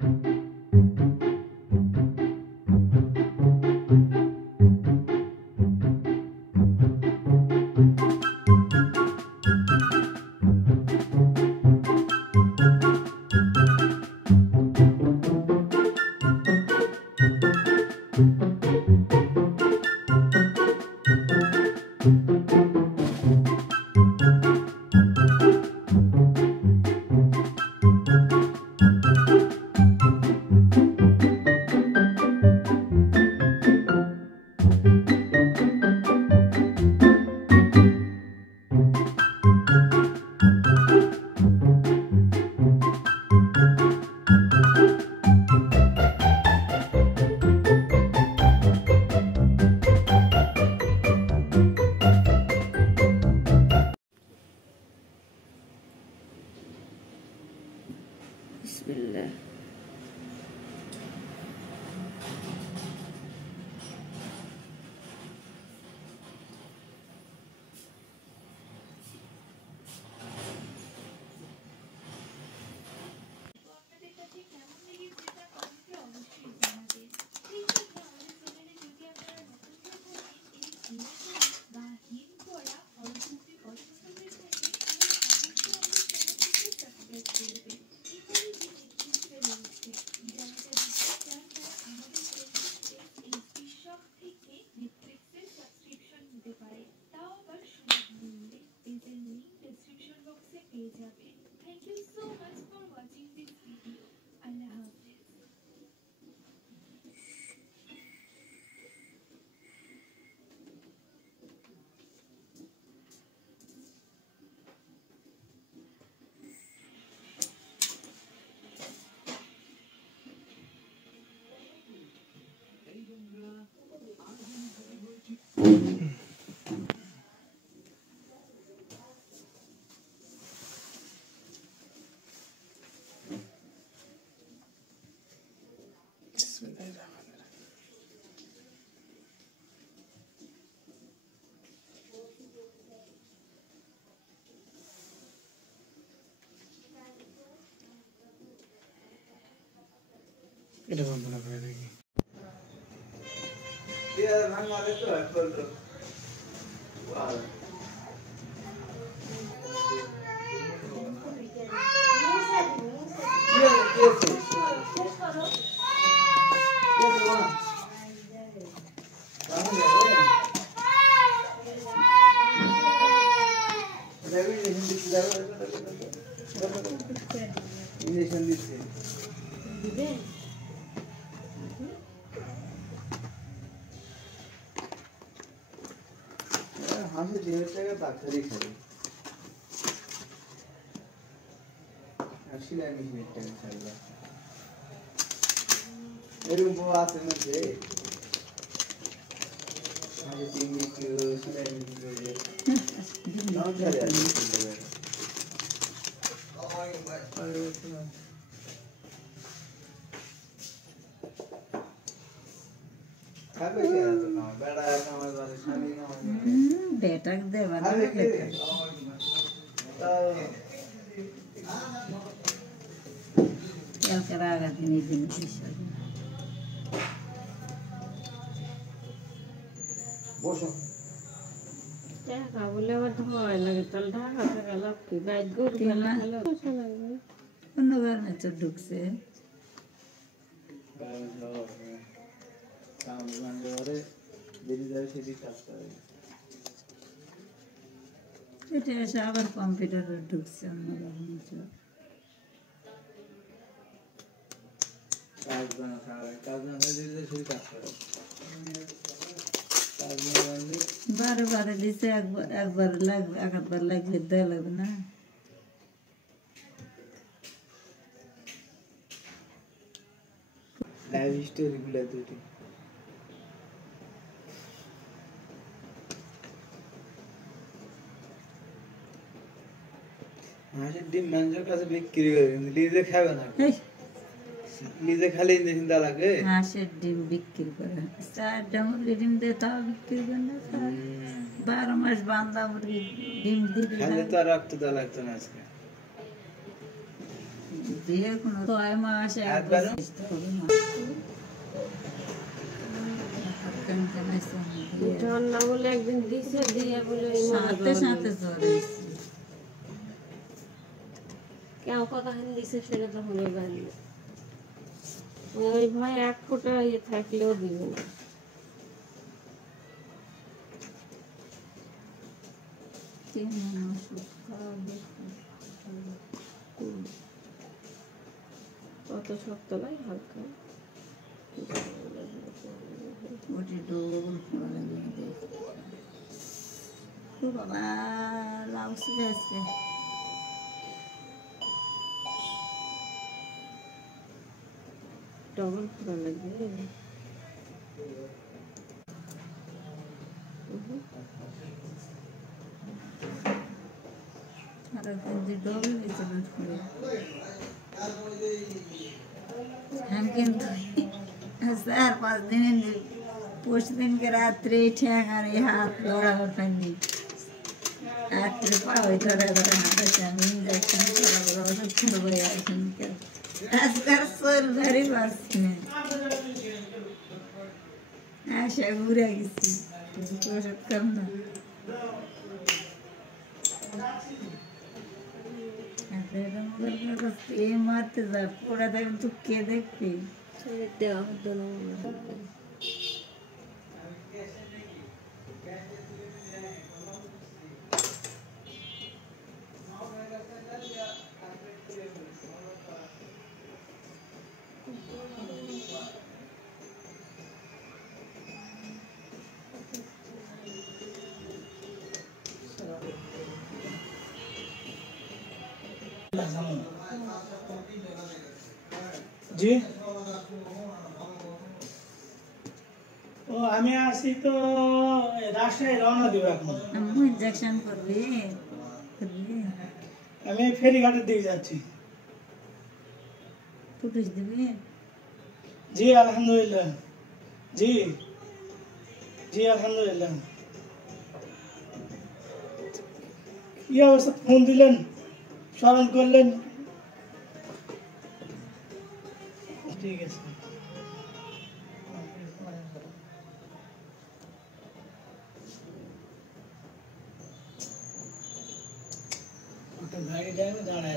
Bismillah. এটা বন্ধ না করে দেখি ইঞ্জেকশন দিচ্ছে হাসি জিনিসটাকে ডাক্তারই খাবে আসলে আমি জিনিসটাকে খাইলাম এরকম বউ আছে মধ্যে হাসি চিংড়ি কেউ সিলাই মিশি করে নাম খালি আছে খাবে কে না বেড়া আমার বাড়ি স্বামী আমার বেটাক দেবা খাবে কে কালকে রাগাত নিয়ে দিন বসো টাকা বলে আবার ভয় লাগে তাহলে ঢাকা থাকা লাভ কি বাইক গরু ফেলা হলে পয়সা লাগবে অন্য কারণে তো ঢুকছে কাম বন্ধ করে যদি যায় সেটি কাজ করে এটা এসে আবার কম্পিউটারে ঢুকছে অন্য কারণে তো কাজ না সারা কাজ না হলে যদি যায় সেটি কাজ করে কাজ না হলে বারে বারে দিছে একবার লাগবে একবার লাগলে দেওয়া লাগবে না লাইভ স্টোরি গুলা দুটি হাঁসের ডিম মানুষের কাছে বিক্রি করে কিন্তু নিজে খাবে না নিজে খালি ইঞ্জেকশন দেওয়া লাগে হাঁসের ডিম বিক্রি করে 4টা মুরগি ডিম দিয়ে তাও বিক্রি করে না 12 মাস বান্ধা মুরগি ডিম দিতে খালি তো আর রক্ত দেওয়া লাগতো না আজকে বিয়ে কোনো 6 মাস এক একবারও? জ্বর না বলে একদিন দিছে দিয়ে বলে সাথে সাথে জ্বর এসেছে। কেউ কতক্ষণ দিছে সেটা তো হলো জানি না। ওই ভয় এক ফোঁটা ইয়ে থাকলেও দিবে না। কেমন ওষুধ খাওয়া দেখো। অত শক্ত নয়, হালকা ওটি ডোল পড়া লাগে। ও বাবা লাগছে যাচ্ছে। ডবল ফোড়া লাগবে। আর যদি ডোল দিতে পারে हम কিন্তু 4-5 दिन पुछ दिन के रात्रि ठेंगा रे हाथ जोड़ा और फंदी रात्रि पावे थोड़ा थोड़ा हाथ से इंजेक्शन करा बड़ा सब करबो यार कर आजकल सोर भरी बस में आशा पूरा किसी कोशिश करना এই মারতে যা পোড়া দেখুন তো কে দেখবি দেওয়া হতো না মনে হয়। জি ও আমি আসি তো রাজশাহী রওনা দিব এখন। আম্মু ইনজেকশন করবি আমি ফেরিঘাটের দিকে যাচ্ছি। ফুটিস দিবি জি আলহামদুলিল্লাহ। জি জি আলহামদুলিল্লাহ। কি অবস্থা, ফোন দিলেন, স্মরণ করলেন। ঠিক আছে। গাড়ি যাবে দাঁড়ায়।